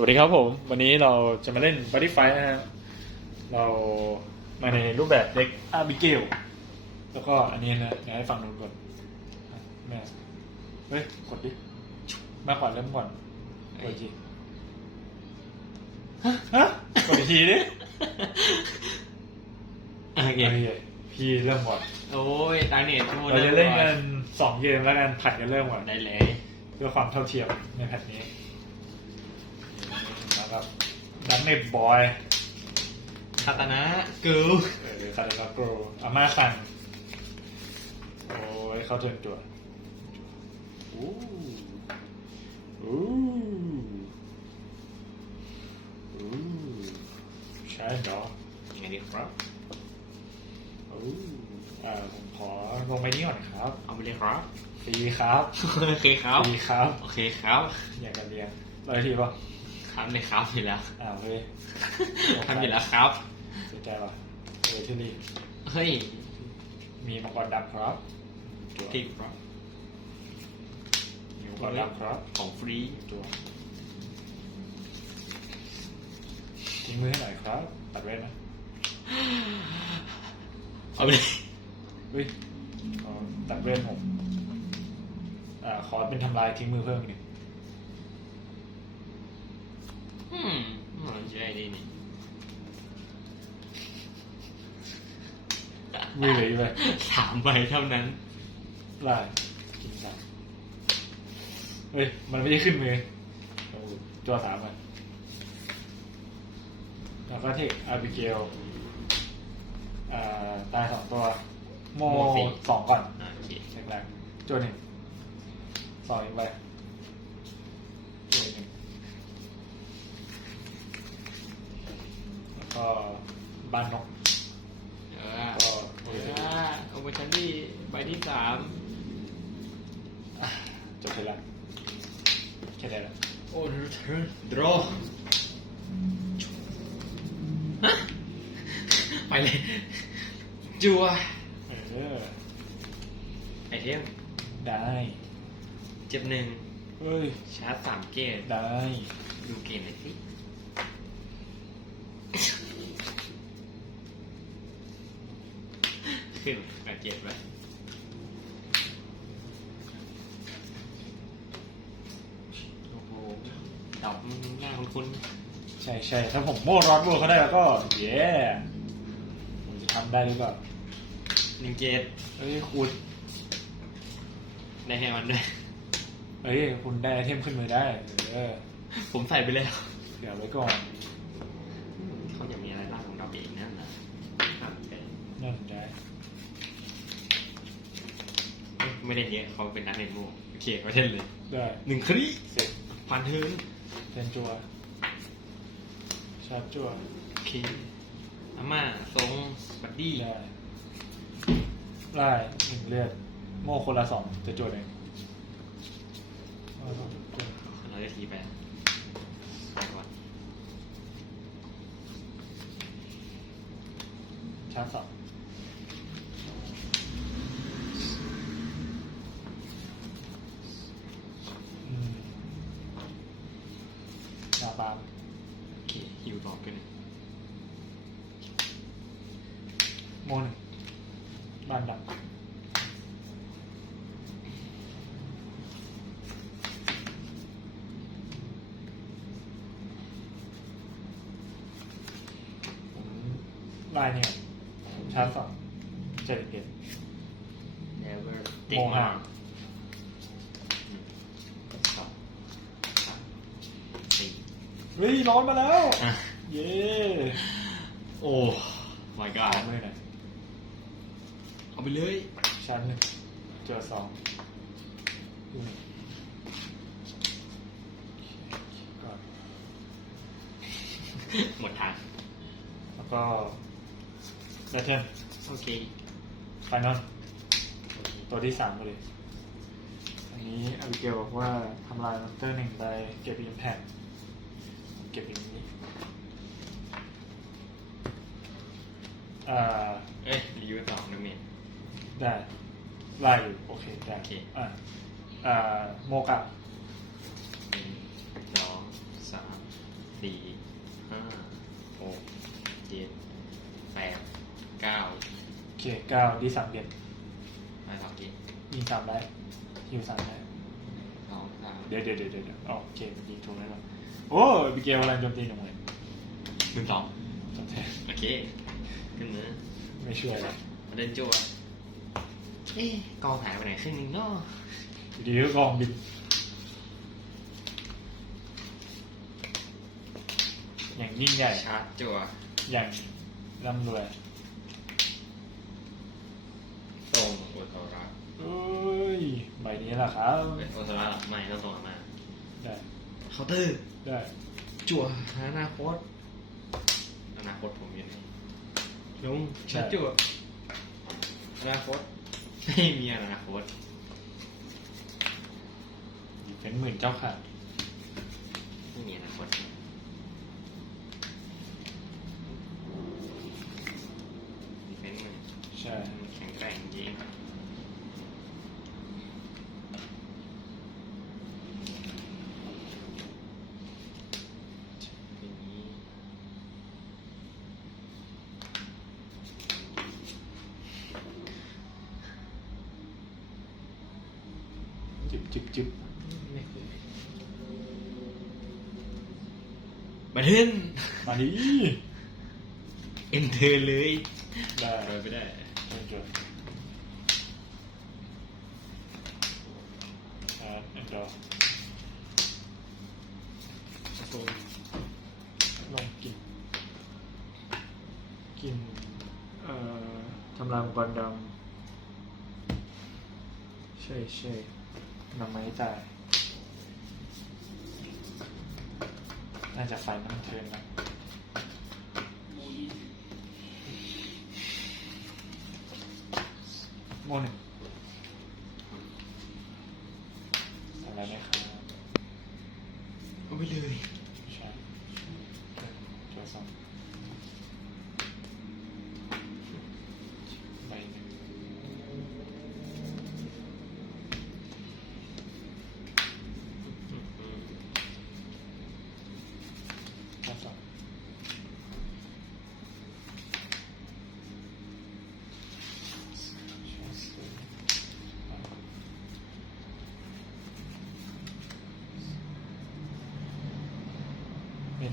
วัสดีครับผม วันนี้เราจะมาเล่น Body Fight นะฮะเรามาในรูปแบบเด็กอาบิเกลแล้วก็อันนี้นะอยากให้ฟังดูก่อนแม่เฮ้ย กดดิ มากกว่าเริ่มก่อนกดอีกทีฮะกดอีกทีดิโอเคโอเคพี่เริ่มก่อนโอ้ยตาเน็ตโทษเราจะเล่นกันสองเกมแล้วกันผัดกันเริ่มก่อนได้เลยเพื่อความเท่าเทียมในแพทนี้ แล้วกับดักเน็ตบอยคาตานะกูเออคาร์ดาโกรอาม่าคันโอ้ยเข้าเทิร์นตัวอู้อู้อู้ใช่เหรอยังไงดีครับอู้อ่าผมขอลงไปนี้ก่อนครับ เอาไปเลยครับฟรีครับ โอเคครับฟรีครับ โอเคครับ อยากกันเรียนร้อยทีป่ะ ทำเลยครับอยู่แล้วอ่าเฮ้ยทำอยู่แล้วครับเสียใจป่ะเออที่นี่เฮ้ยมีมังกรดำครับตัวทิกครับมีมังกรดำครับของฟรีตัวทิ้งมือให้หน่อยครับตัดเว้นนะเอาไปเลยเฮ้ยอ๋อตัดเว้นผมอ่าขอเป็นทำลายทิ้งมือเพิ่มอีกหนึ่ง อืมมันใช่ดีนี่มือเหลยไปสามใบเท่านั้นไล่กินสามเฮ้ย มันไม่ได้ขึ้นมือเอาตัวสามอะแล้วก็เทคอาบิเกลอ่าตายสองตัว โมสองก่อนอ่าโอเค แรกๆจนหนึ่งสองอีกใบจนหนึ่งแล้ว ก็บ้านนกเออก็เออเอาไปชั้นที่ใบที่สามจบไปแล้วแค่นี้แหละโอ้เธอดรอฮะไปเลย จัวเออไอเทมได้ เจ็บหนึ่งเฮ้ย ชาร์จสามเกตได้ ดูเกมหน่อยสิ ขึ้นกระเจ็บไปโอ้โหดอกมันง่ายคุ้นใช่ใช่ถ้าผมโม่รอดโม่เขาได้แล้วก็ เย้ผมจะทำได้หรือเปล่าๆหนึ่งเกตเฮ้ยคุณได้ให้มันด้วยเฮ้ยคุณได้ไอเทมขึ้นมือได้เออผมใส่ไปแล้ว เดี๋ยวไว้ก่อนเขาอยากมีอะไรล่าของเราเองนั่นนะอะเอ้ยน่าสนใจ ไม่ได้เยอะเขาเป็นนักเล่นโม่โอเคเขาเล่นเลยได้หนึ่งครีเสร็จพันเทิร์นเทนจัวชาร์จจัวโอเคอาม่าทรงบัดดี้ได้ไล่หนึ่งเลือด โม่คนละสองจะจัวเองเอาเอาจั่วเราได้ทีไปก่อนชาร์จสองอืม หน้าปาล์มโอเคฮิวต่อไปหนึ่งโมหนึ่งบ้านดับผมไล่เนี่ยชาร์จสองเจ็ดเอ็ดเนเวอร์โมห้าส เฮ้ยร้อนมาแล้ว อะเย้โอ้ my เอา god มือหน่อยเอาไปเลยชั้นหนึ่งเจอสองดูหนึ่งก่อนหมดทางแล้วก็แบทเทิลโอเคไฟนอลตัวที่สามไปเลย อันนี้อาบิเกลบอกว่าทำลายมอนเตอร์หนึ่งใบเก็บอิมแพค เก็บอย่างนี้อ่าเอ้ยรีวิวสองนะเมนได้ไล่อยู่โอเคได้โอเคอ่าอ่าโมกะหนึ่งสองสามสี่ห้าหกเจ็ดแปดเก้าโอเคเก้าดีสามเบียดไปสองทียิงสามได้ยิงสามได้สองสามเดี๋ยวเดี๋ยวเดี๋ยวเดี๋ยวอ๋อโอเคมันยิงถูกแล้วเหรอ โอ้บิเกลอะไรโจมตีหนึ่งเลยหนึ่งสองจบแทนโอเค ขึ้นมือไม่ช่วยเลยมาเดินจั่วเอ๊ะกองหายไปไหนครึ่งหนึงเนาะอยู่ดีก็กองบินอย่างยิ่งใหญ่ ชาร์จจั่วอย่างร่ำรวยส่งอุตระเอ้ยใบนี้แหละครับเป็นอุตระไม่ต้องส่งมาได้เคาน์เตอร์ ได้จั่วหาอนาคต อนาคตผมอยู่ไหนลุงชาร์จจั่วอนาคตไม่มีอนาคตเป็นหมื่นเจ้าค่ะไม่มีอนาคตดีเฟนต์มัน ใช่ แข็งแกร่งจริงทีนี้ จิบจิบจิบไม่เคยบันเทิงมาดิเอ็นเธอเลยได้ไปไม่ได้เป็นจุดอ่าเอ็นดอร์ลองกิน กิน เอ่อทำลายมังกรดำใช่ใช่ นำมาให้จะน่าจะไฟน้ำเทินนะโมหนึ่ง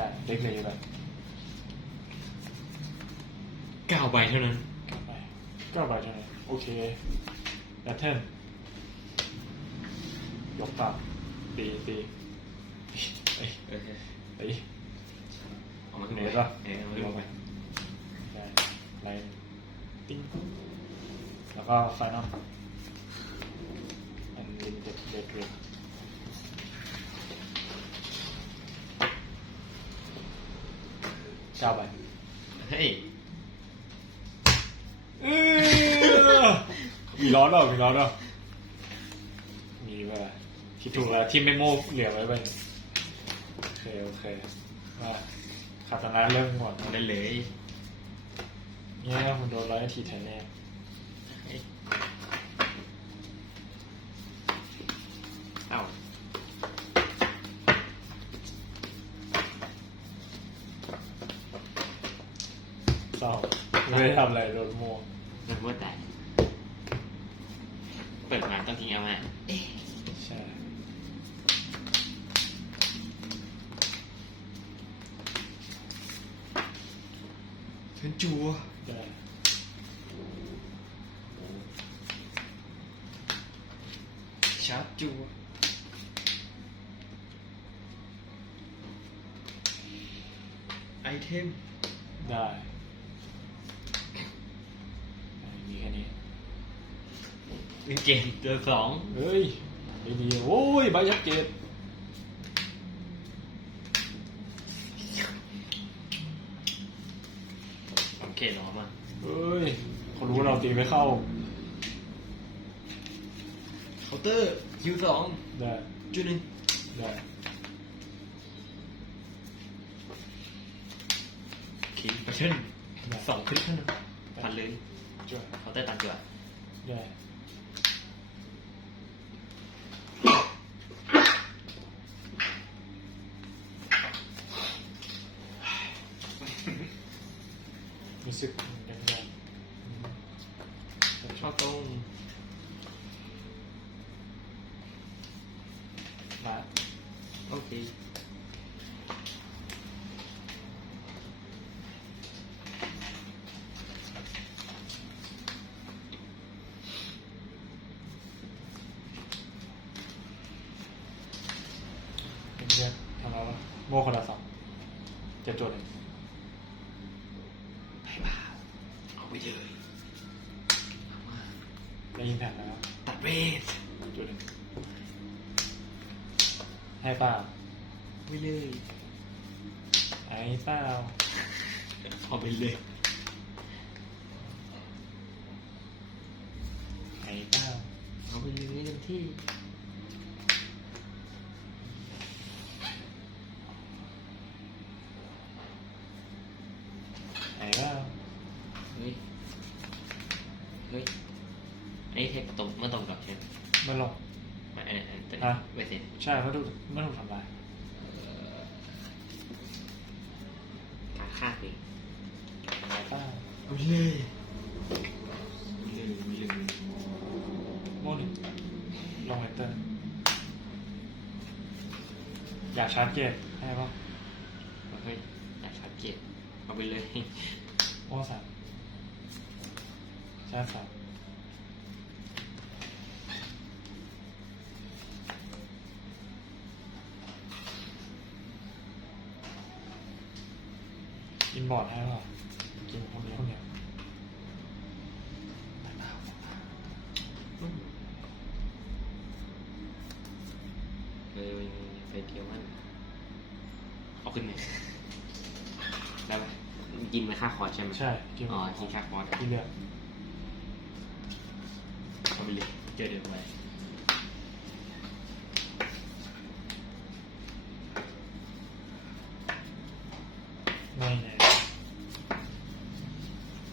ไม่ได้เล็กเลยอยู่แบบเก้าใบเท่านั้นกลับไปก็ไปใช่ไหมโอเคแบทเทิลยกต่ำตีตีเอ้ยโอเคตี เอามาขึ้นเหไปนือปะ เออเอามาขึ้นไปได้ไลน์ติ้งแล้วก็ไฟนอลอันลิมิเต็ดเดทเรท เก้าใบเฮ้ยเอ้ยมีร้อนเปล่ามีร้อนเปล่ามีป่ะคิดถูกแล้วที่ไม่โม่เหลือไว้ไปโอเคโอเคว่าคาตานะเริ่มหมดเอาได้เลย เนี่ยคุณโดนร้อยนาทีแทนแน่ ไม่ได้ทำอะไรโดนโม่เริ่มว่าแต่เปิดมาต้องทิ้งเอามาเอ๊ะใช่เชิญจัวได้ชาร์จจัวไอเทมได้มีแค่นี้ เป็นเกมตัวสองเฮ้ยดีดีโอ้ยใบยักษ์เกตโอเคเนาะมาเฮ้ยเขารู้ว่าเราตีไม่เข้าเคาน์เตอร์คิวสองได้จุดหนึ่งได้คิงประชันสองคลิกเท่านั้นพันเลยช่วยเคาน์เตอร์ตันจัวได้ สึกยังไง ชอบตรง มา โอเค เป็นเพื่อนทำแล้วะ โม่คนละสองเจ็บตัวเลยให้บ้าเอาไปเลยเอามาได้ยินแผ่นแล้วตัดเวทจุดหนึ่งให้เปล่าไปเลยไอ้เปล่าเอาไปเลยไอ้เปล่าเอาไปเลยเต็มที่ ไอ้เปล่า เฮ้ย เฮ้ยไอ้เทคตรงเมื่อตรงกับใช่ไหม ไม่ลง ไม่ไอ้ไอ้ตัว ฮะ เวทเสร็จใช่ไม่ถูกไม่ถูกทำลายการฆ่าเองไอ้เปล่าเอาไปเลยเอาไปเลยเอาไปเลยโม่หนึ่งลงเอนเตอร์อยากชาร์จเกตให้ป่ะเฮ้ยอยากชาร์จเกียร์เอาไปเลยโม่สามชาร์จสาม บอร์ดให้ป่ะกินคนนี้คนเดียวเออไปเที่ยวมันเอาขึ้นไหมได้ไหมกินไปค่าคอร์สใช่ไหมใช่กินอ๋อกินค่าคอร์สที่เลือกเอาไปเลยเจอเดี๋ยวไปไม่แน่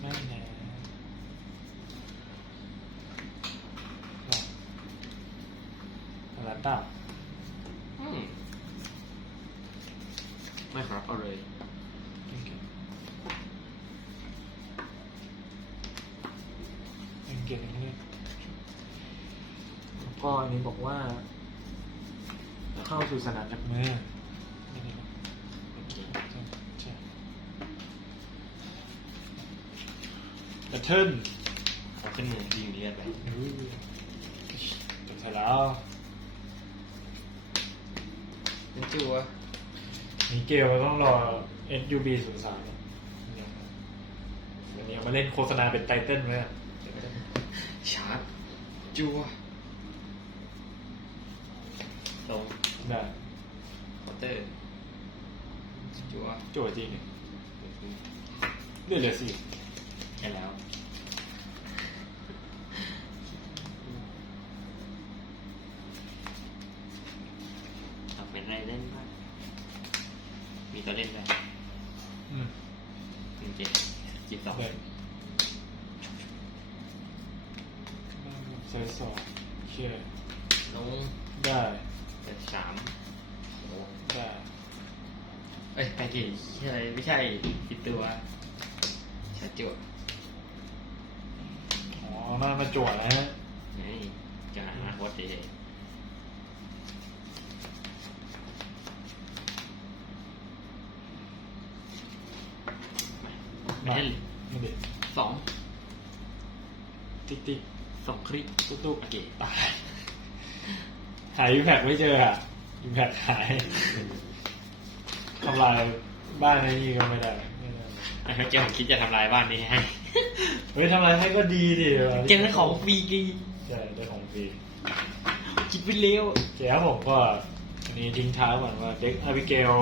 ไม่แน่อะไรเปล่า อืมไม่ครับเอาเลย โอเค เป็นเกียรติอย่างนี้แล้วก็อันนี้บอกว่า เข้าสู่สนามจากมือนี่นี่โอเคใช่ใช่แบทเทิลเอาขึ้นมือยิงเลียดไปอู้จบเสร็จแล้วเป็นจัวมีเกลต้องรอ SUB ศูนย์สามวันนี้เอามาเล่นโฆษณาเป็นไตเติ้ลไว้อะ ชาร์จจัวลงได้เคาน์เตอร์จัวโจทย์จริงเนี่ยเลือดเหลือสี่ใช่แล้วเอาเป็นไรเล่นบ้างมีตัวเล่นด้วยอืมหนึ่งเจ็ดจีบสองเด็ ดเซอร์สองโอเคลงได้เจ็ดสามโอ้ได้เอ้ยไปกี่ใช่ไม่ใช่ผิดตัวชาร์จจัวอ๋อน่ามาจวดนะฮะนี่จะหาอนาคตดีไม่เล่นไม่เด็ดสองติ๊กติ๊ก สองคลิกตุ๊กตุ๊กโอเคตายหายอิมแพกไม่เจออะอิมแพกหายทำลายบ้านในนี่ก็ไม่ได้ไม่ได้ไอ้เมื่อกี้ผมคิดจะทำลายบ้านนี้ให้เฮ้ยทำลายให้ก็ดีดิเจอของฟรีกีใช่ได้ของฟรีคิดไปเร็วโอเคครับผมก็อันนี้ทิ้งท้ายก่อนว่าเด็กอาบิเกล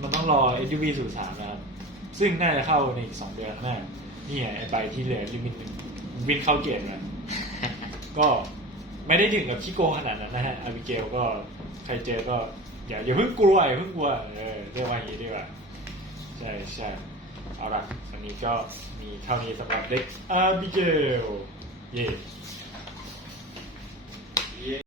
มันต้องรอ SUV สู่สามนะครับ ซึ่งน่าจะเข้าในอีกสองเดือนข้างหน้านี่ไงไอ้ใบที่เหลือลิมิตหนึ่งมันวิ่งเข้าเกตแล้ว ก็ไม่ได้ถึงกับขี้โกงขนาดนั้นนะฮะอาบิเกลก็ใครเจอก็อย่าอย่าเพิ่งกลัวอย่าเพิ่งกลัวเออเรียกว่าอย่างนี้ดีกว่าใช่ใช่เอาละวันนี้ก็มีเท่านี้สำหรับเด็กอาบิเกลเย่